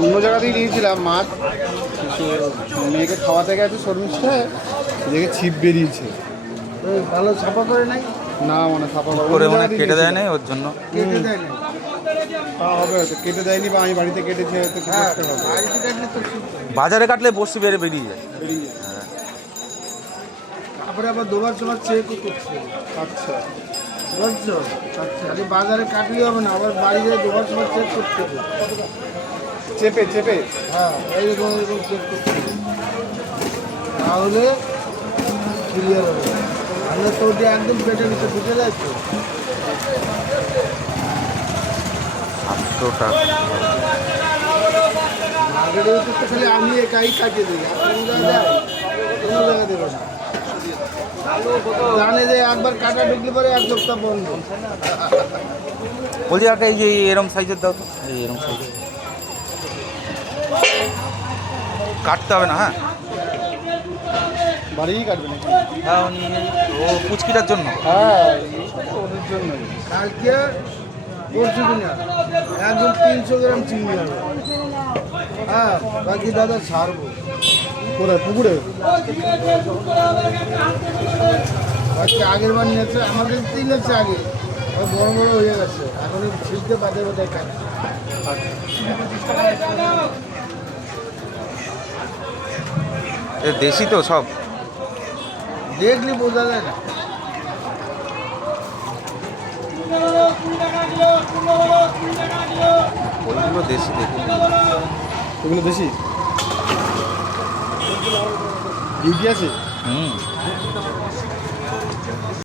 অন্য জায়গাতেই নিয়েছিলাম মাছ, কিন্তু মেয়েকে খাওয়াতে গেছে শর্মিষ্ঠায়, দেখে ছিপ বেরিয়েছে। ভালো ছাপা করে নাই, না মানে ছাপা করে মনে হয় কেটে দেয় নাই ওর জন্য। কেটে দেয় নাই। তা হবে হয়তো, কেটে দেয়নি বা আমি বাড়িতে কেটেছি হয়তো, কি হ্যাঁ, করতে হবে। বাড়িতে কাটলে তো ঠিক। বাজারে কাটলে বসি বেরিয়ে যায়। বেরিয়ে যায়। তারপরে আবার দুবার সময় চেকও করছে, আচ্ছা বুঝছো? খালি বাজারে কাটলে হবে না, আবার বাড়িতে দুবার সময় চেক করতে হবে। চেপে চেপে। হ্যাঁ, এইরকম এরকম চেক করতে হবে, তাহলে ক্লিয়ার হবে। আমরা তো ওটা একদম পেটের ভিতরে ঢুকে যায় তো। 700 টাকা। মার্কেটের ভিতরে তো খালি আমি একাই কাটিয়ে দিই, আর কোনো জায়গায় কোনো জায়গা দেবো না। জানে যে একবার কাটা ঢুকলে পরে এক সপ্তাহ বন্ধ। বলছি আগে এই যে এরম সাইজের দাও তো, এই এরম সাইজের কাটতে হবে না। হ্যাঁ বাড়িই কাটবে নাকি? হ্যাঁ ও পুচকিটার জন্য। হ্যাঁ ওদের জন্যই। কালকে পরশু কিনা একদম 300 গ্রাম চিংড়ি হবে। হ্যাঁ, বাকি দাদা ছাড়বো। কোথায় পুকুরে? আজকে আগের বার নিয়েছে আমাদের 3 হচ্ছে আগে, ওই বড় বড় হয়ে গেছে, এখন ছিটতে বাদে বাদে খাচ্ছে। এ দেশি তো সব। দেখলি বোঝা যায় না। ওইগুলো দেশি দেখি। ওগুলো দেশি ডিউটি আছে। হুম